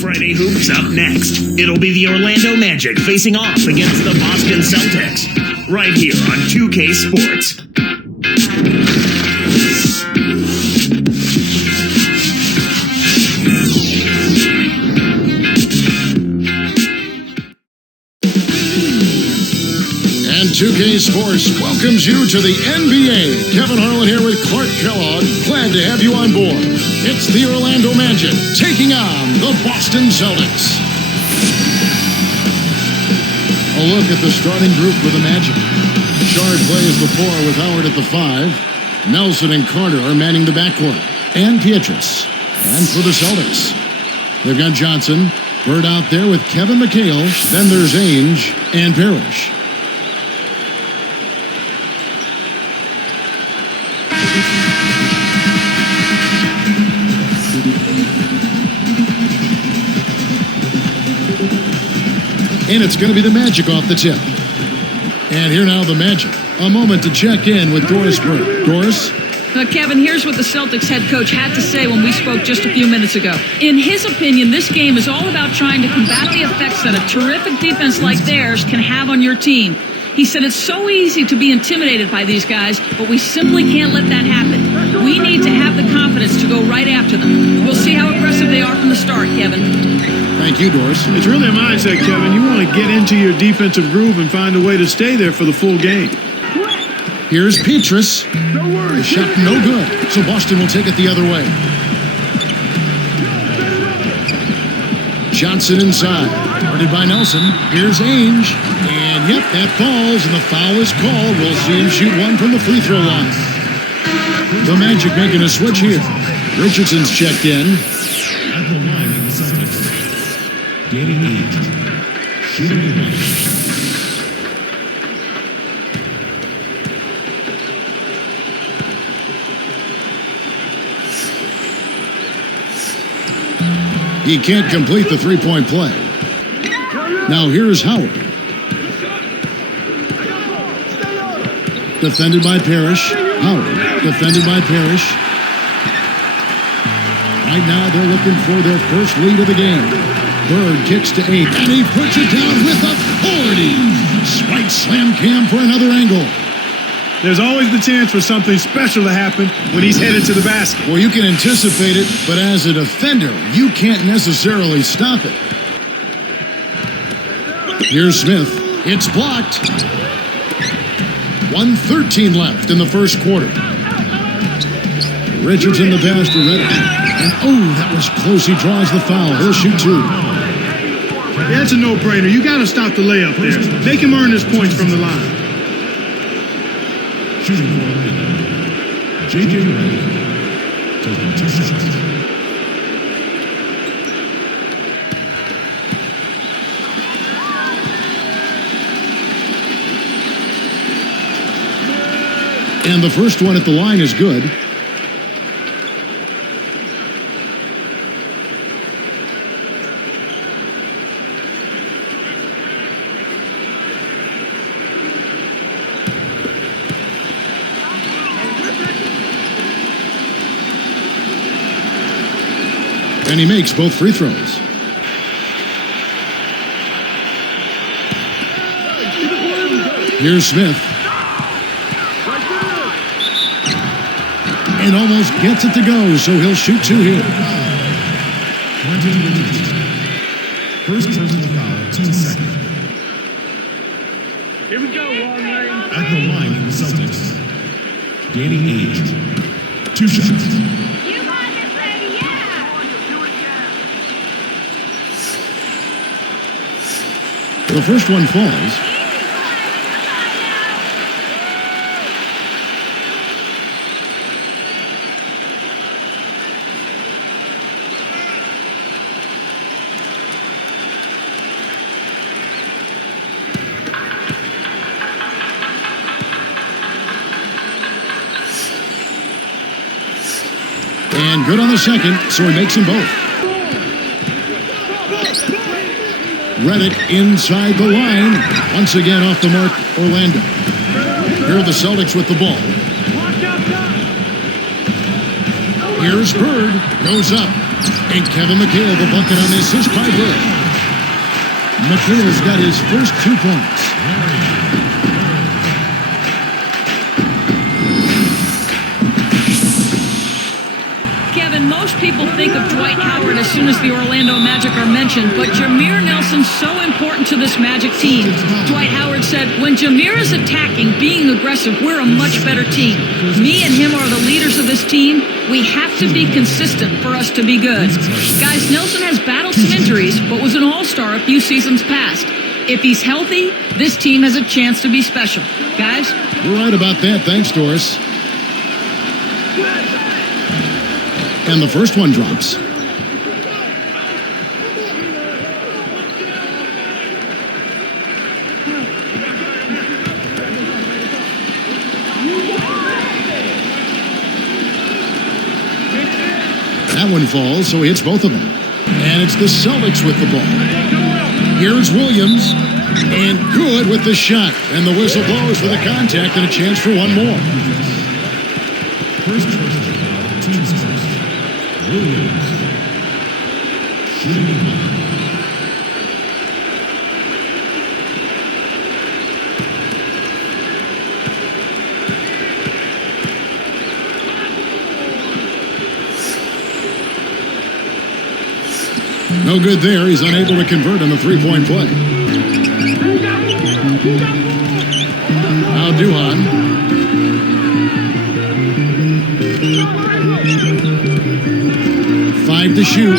Friday Hoops up next. It'll be the Orlando Magic facing off against the Boston Celtics. Right here on 2K Sports. And 2K Sports welcomes you to the NBA. Kevin Harlan here with Clark Kellogg. Glad to have you on board. It's the Orlando Magic taking on the Boston Celtics. A look at the starting group for the Magic. Shard plays the 4 with Howard at the 5. Nelson and Carter are manning the backcourt. And Pietrus. And for the Celtics, they've got Johnson. Bird out there with Kevin McHale. Then there's Ainge and Parrish. And it's going to be the Magic off the tip. And here now the Magic. A moment to check in with Doris Burke. Doris? Kevin, here's what the Celtics head coach had to say when we spoke just a few minutes ago. In his opinion, this game is all about trying to combat the effects that a terrific defense like theirs can have on your team. He said it's so easy to be intimidated by these guys, but we simply can't let that happen. We need to have the confidence to go right after them. We'll see how aggressive they are from the start, Kevin. Thank you, Doris. It's really a mindset, Kevin. You want to get into your defensive groove and find a way to stay there for the full game. Here's Pietrus. The shot no good, so Boston will take it the other way. Johnson inside, guarded by Nelson. Here's Ainge. And yep, that falls, and the foul is called. We'll see him shoot one from the free throw line. The Magic making a switch here. Richardson's checked in. At the line of the Celtics, gaining 8, shooting 1. He can't complete the three-point play. Now here's Howard. Defended by Parrish. Howard, defended by Parrish. Right now they're looking for their first lead of the game. Bird kicks to 8, and he puts it down with authority. Spike slam cam for another angle. There's always the chance for something special to happen when he's headed to the basket. Well, you can anticipate it, but as a defender, you can't necessarily stop it. Here's Smith. It's blocked. 1:13 left in the first quarter. Richardson the pass to Reddick. And oh, that was close. He draws the foul. He'll shoot 2. That's a no-brainer. You got to stop the layup there. Make him earn his points from the line. Shooting for Orlando, J.J. Redick, taking 2 shots. And the first one at the line is good. And he makes both free throws. Here's Smith. And almost gets it to go, so he'll shoot 2 here. First personal foul, 2 seconds. Here we go, long range. At the line of the Celtics, gaining 8, 2 shots. The first one falls. And good on the second, so he makes them both. Redick inside the line. Once again off the mark, Orlando. Here are the Celtics with the ball. Here's Bird. Goes up. And Kevin McHale, the bucket on the assist by Bird. McHale's got his first 2 points. Kevin, most people think of Dwight Howard as soon as the Orlando Magic are mentioned, but Jameer Nelson's so important to this Magic team. Dwight Howard said, when Jameer is attacking, being aggressive, we're a much better team. Me and him are the leaders of this team. We have to be consistent for us to be good. Guys, Nelson has battled some injuries, but was an all-star a few seasons past. If he's healthy, this team has a chance to be special. Guys? You're right about that. Thanks, Doris. And the first one drops. That one falls, so he hits both of them. And it's the Celtics with the ball. Here's Williams. And good with the shot. And the whistle blows for the contact and a chance for one more. First person, team's first. Williams. Shooting one. No good there. He's unable to convert on the three-point play. Now Duhan. 5 to shoot.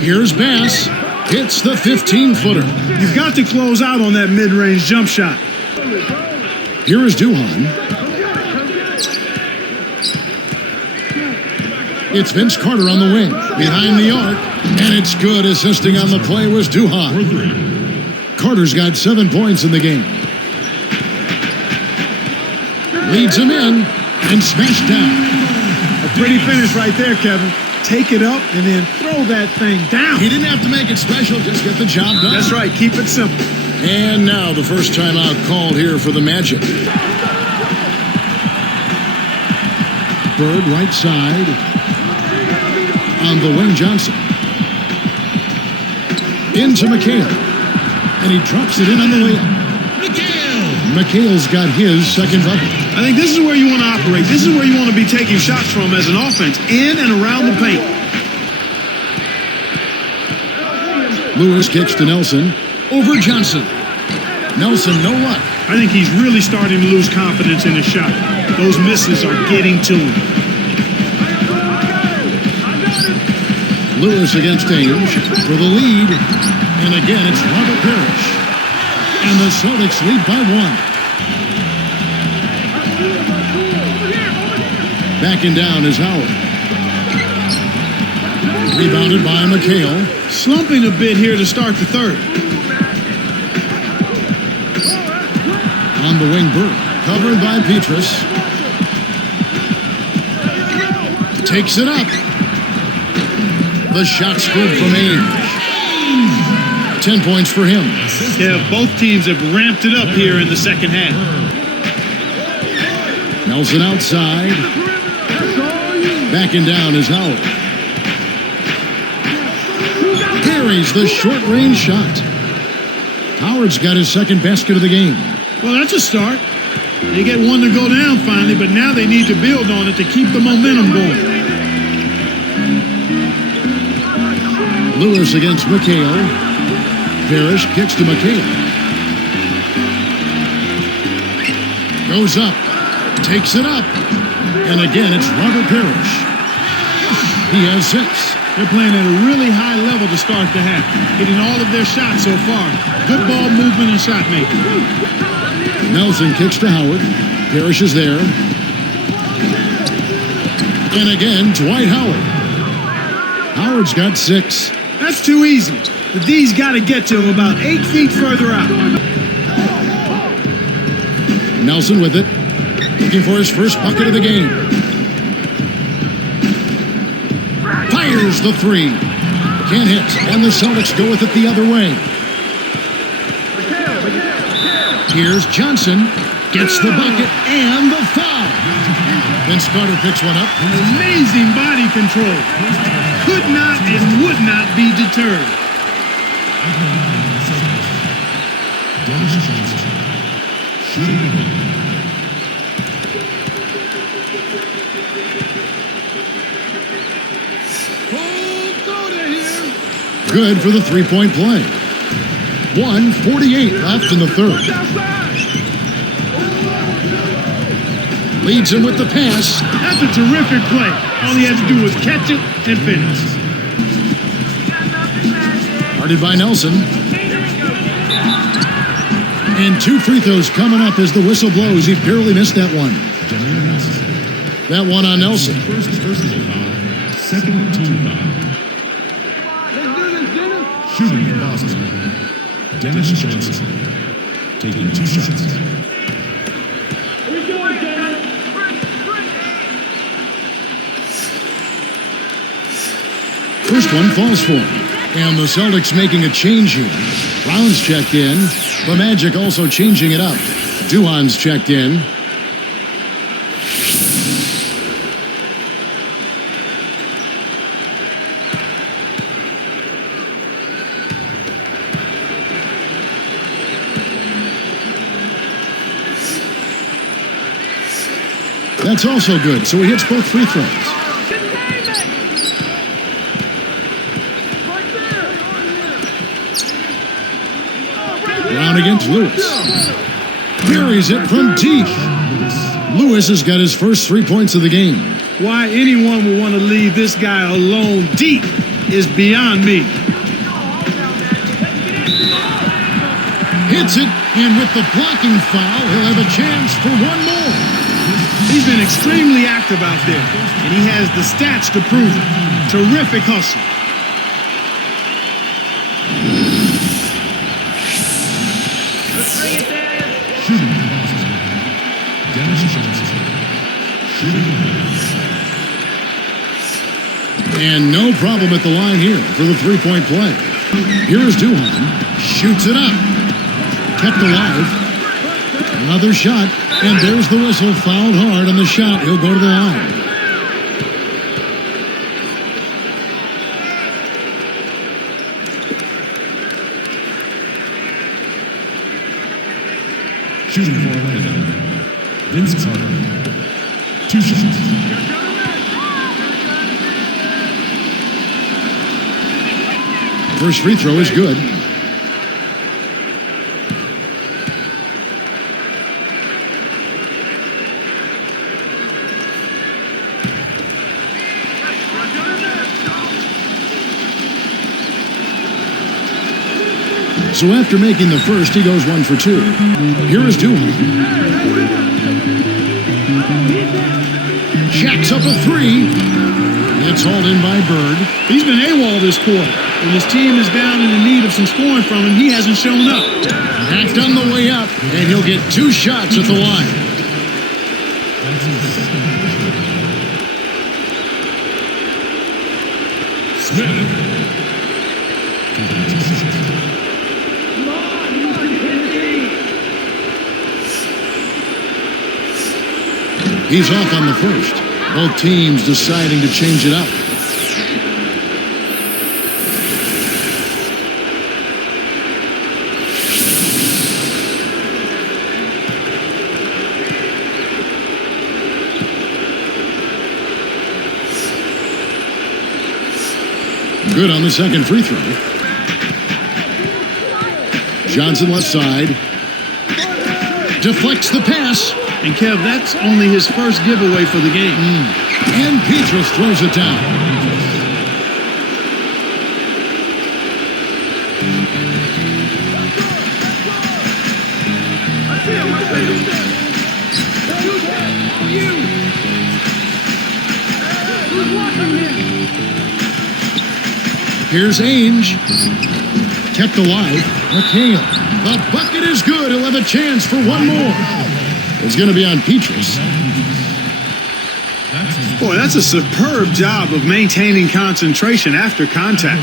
Here's Bass. Hits the 15-footer. You've got to close out on that mid-range jump shot. Here is Duhan. It's Vince Carter on the wing. Behind the arc. And it's good. Assisting on the play was Duhan. Carter's got 7 points in the game. Leads him in and smashed down. A pretty finish right there, Kevin. Take it up and then throw that thing down. He didn't have to make it special, just get the job done. That's right. Keep it simple. And now the first timeout called here for the Magic. Bird right side. On the wing, Johnson. Into McHale. And he drops it in on the layup. McHale's got his second bucket. I think this is where you want to operate. This is where you want to be taking shots from as an offense, in and around the paint. Lewis kicks to Nelson. Over Johnson. Nelson, no luck. I think he's really starting to lose confidence in his shot. Those misses are getting to him. Lewis against Ainge for the lead. And again, it's Robert Parrish. And the Celtics lead by 1. Backing down is Howard. Rebounded by McHale. Slumping a bit here to start the third. On the wing, Burke. Covered by Petrus. Takes it up. The shot's good from Ainge. 10 points for him. Yeah, both teams have ramped it up here in the second half. Nelson outside. Backing down is Howard. Parries the short-range shot. Howard's got his second basket of the game. Well, that's a start. They get one to go down finally, but now they need to build on it to keep the momentum going. Lewis against McHale. Parrish kicks to McHale. Goes up. Takes it up. And again, it's Robert Parrish. He has 6. They're playing at a really high level to start the half. Hitting all of their shots so far. Good ball movement and shot making. Nelson kicks to Howard. Parrish is there. And again, Dwight Howard. Howard's got 6. That's too easy. The D's got to get to him about 8 feet further out. Nelson with it. Looking for his first bucket of the game. Fires the 3. Can't hit. And the Celtics go with it the other way. Here's Johnson. Gets the bucket and the foul. Vince Carter picks one up. Amazing body control. could not and would not be deterred. Dennis Johnson. Shooting one. Good for the three-point play. 1:48 left in the third. Leads him with the pass. That's a terrific play. All he had to do was catch it and finish. Guarded by Nelson. And 2 free throws coming up as the whistle blows. He barely missed that one. That one on Nelson. First personal foul. Second team foul. Shooting for Boston. Dennis Johnson. Taking 2 shots. First one falls for him. And the Celtics making a change here. Brown's checked in. The Magic also changing it up. Duhan's checked in. That's also good, so he hits both free throws. Brown against Lewis. Buries it from deep. Lewis has got his first 3 points of the game. Why anyone would want to leave this guy alone deep is beyond me. Hits it, and with the blocking foul, he'll have a chance for one more. He's been extremely active out there, and he has the stats to prove it. Terrific hustle. Shooting for Boston. Dennis Johnson. Shooting one. And no problem at the line here for the three-point play. Here's Duhan. Shoots it up. Kept alive. Another shot. And there's the whistle. Fouled hard on the shot. He'll go to the line. Shooting for Orlando. Vince Carter. 2 shots. First free throw is good. So after making the first, he goes 1 for 2. Here is Duhan. Jacks up a 3. It's hauled in by Bird. He's been AWOL this quarter. When his team is down and in need of some scoring from him, he hasn't shown up. Backed on the way up, and he'll get 2 shots at the line. Smith. He's off on the first. Both teams deciding to change it up. Good on the second free throw. Johnson left side. Deflects the pass. And Kev, that's only his first giveaway for the game. And Petrus throws it down. Here's Ainge. Kept alive. McHale. The bucket is good. He'll have a chance for one more. It's going to be on Petrus. Boy, that's a superb job of maintaining concentration after contact.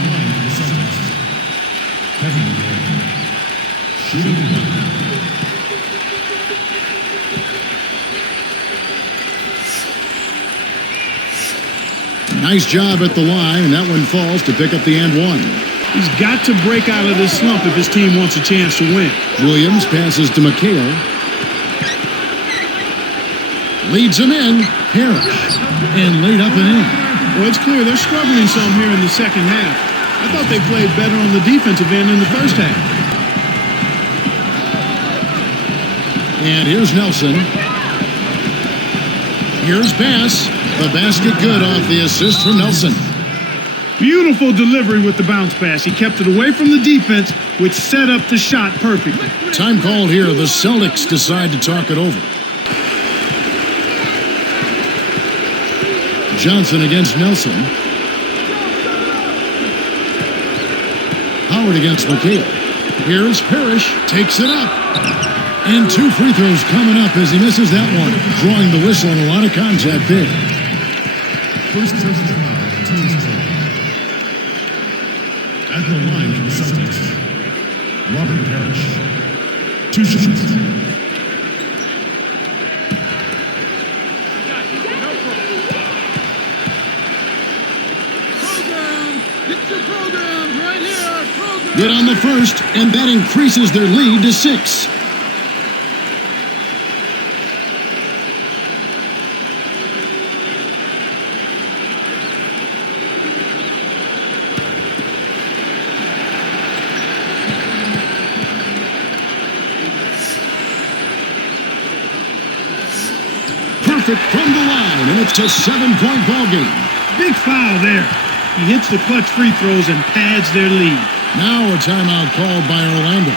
Nice job at the line, and that one falls to pick up the and one. He's got to break out of this slump if his team wants a chance to win. Williams passes to McHale. Leads him in. Harris. And laid up and in. Well, it's clear they're struggling some here in the second half. I thought they played better on the defensive end in the first half. And here's Nelson. Here's Bass. The basket good off the assist from Nelson. Beautiful delivery with the bounce pass. He kept it away from the defense, which set up the shot perfectly. Time called here. The Celtics decide to talk it over. Johnson against Nelson. Howard against McHale. Here's Parrish. Takes it up. And 2 free throws coming up as he misses that one. Drawing the whistle and a lot of contact there. First personal foul, team's foul. At the line for the Celtics, Robert Parrish. 2 shots. Good on the first, and that increases their lead to 6. Perfect from the line, and it's a 7-point ball game. Big foul there. He hits the clutch free throws and pads their lead. Now a timeout called by Orlando.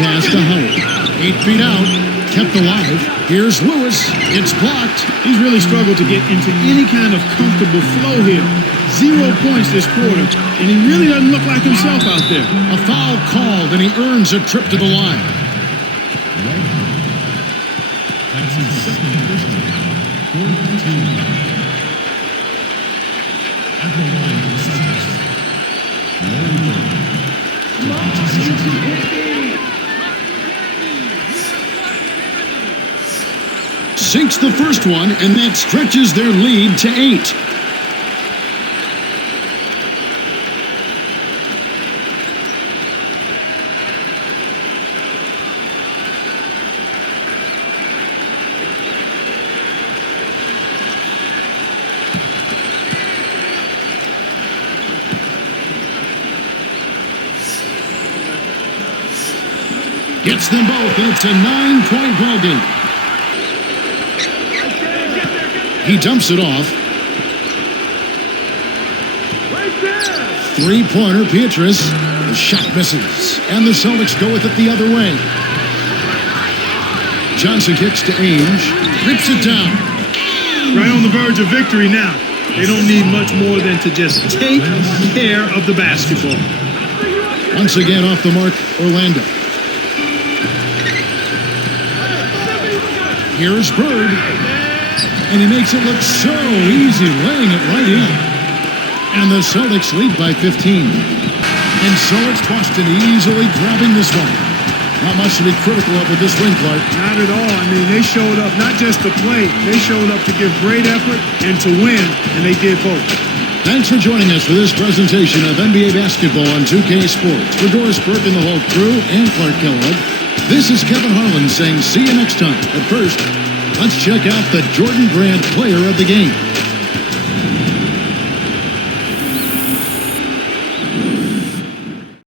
Pass to Howard. 8 feet out. Kept alive. Here's Lewis. It's blocked. He's really struggled to get into any kind of comfortable flow here. 0 points this quarter, and he really doesn't look like himself out there. A foul called, and he earns a trip to the line. That's his second personal foul. 4-2. At the line for the Celtics, Larry Bird. Sinks the first one, and that stretches their lead to 8. Gets them both, and it's a 9-point ball game. He dumps it off. 3-pointer, Pietrus. The shot misses, and the Celtics go with it the other way. Johnson kicks to Ainge, rips it down. Right on the verge of victory now. They don't need much more than to just take care of the basketball. Once again off the mark, Orlando. Here's Bird, and he makes it look so easy, laying it right in. And the Celtics lead by 15. And so it's Boston easily grabbing this one. Not much to be critical of with this win, Clark. Not at all. I mean, they showed up not just to play. They showed up to give great effort and to win, and they did both. Thanks for joining us for this presentation of NBA basketball on 2K Sports. For Doris Burke and the whole crew and Clark Kellogg, this is Kevin Harlan saying see you next time. But first, let's check out the Jordan Brand Player of the Game.